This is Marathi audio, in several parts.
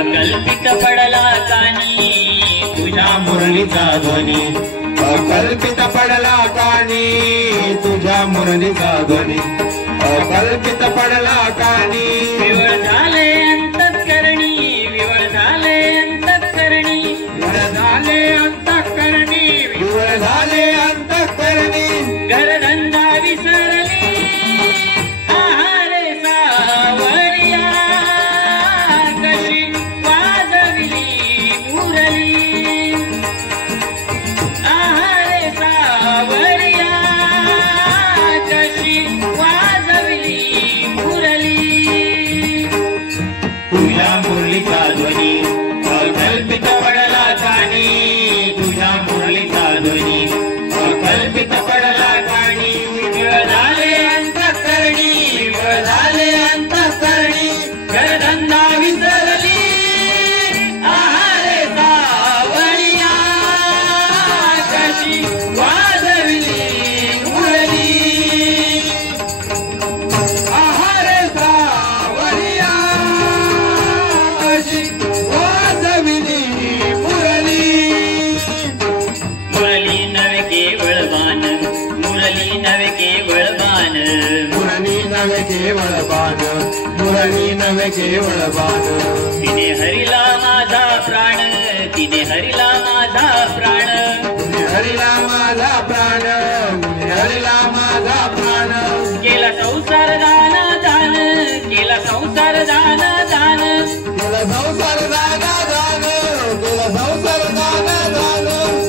अकल्पित पडला कानी तुझ्या मुरलीचा ध्वनी अकल्पित पडला कानी तुझ्या मुरलीचा ध्वनी अकल्पित पडला कानी विवळ झाले अंतःकरणी विवळ झाले अंतःकरणी विवळ झाले अंतःकरणी विवळ झाले अंतःकरणी घरधंदा विसरली आहारे सावरिया कशी वाजविली मुरली आहारे सावरिया कशी वाजविली मुरली तुझ्या मुरलीचा ध्वनी अकल्पित पडला कानी तुझ्या मुरलीचा ध्वनी अकल्पित पडला कानी विवळ झाले अंतःकरणी विवळ झाले अंतःकरणी घरधंदा विसरली आहारे सावरिया कशी वाजविली मुरली आहारे सावरिया कशी वाजविली मुरली मुरली नवे केवळ बाण मुरली नवे केवळ बाण मुरली नवे केवळ बाण मुरली नवे केवळ बाण तिने हरिला माझा प्राण तिने हरिला माझा प्राण मुने हरिला माझा प्राण मुने हरिला माझा प्राण केला संसार दान दान केला संसार दान दान केला संसार दाना दान केला संसार दाना दान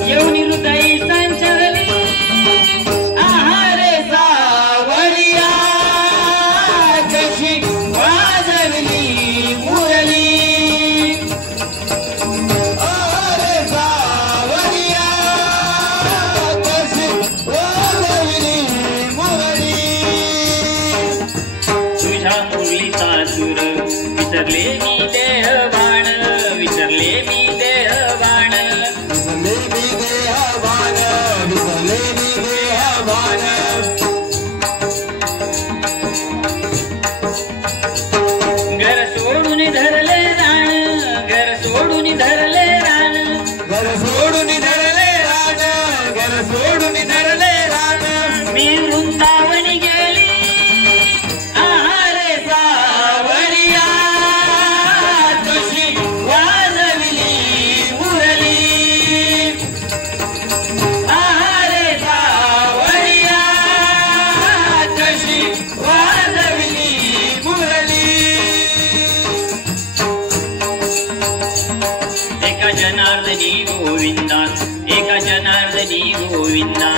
येऊन हृदयी संचरली आहारे सावरिया कशी वाजविली मुरली अरे सावरिया कशी वाजविली मुरली तुझ्या मुरलीचा सूर विसरले मी देहबाण विसरले मी देहबाण विसरले मी देहबान विसरले मी देहबान घर सोडून धरले रान घर सोडून धरले रान घर सोडून धरले रान घर सोडून धरले रान मी वृंदावनी गेली आहारे सावरिया कशी वाजविली मुरली आहारे सावरिया कशी वाजविली मुरली एका जनार्दनी गोविंदा एका जनार्दनी गोविंदा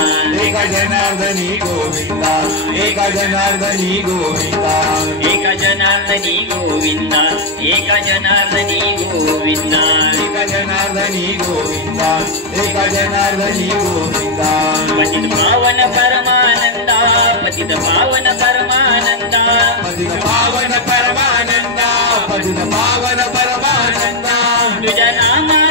एका जनार्दनी गोविंदा एका जनार्दनी गोविंदा एका जनार्दनी गोविंदा एका जनार्दनी गोविंदा एका जनार्दनी गोविंदा एका जनार्दनी गोविंदा पतित पावन परमानंदा पतित पावन परमानंदा पतित पावन परमानंदा पतित पावन परमानंदा तुझ्या नामा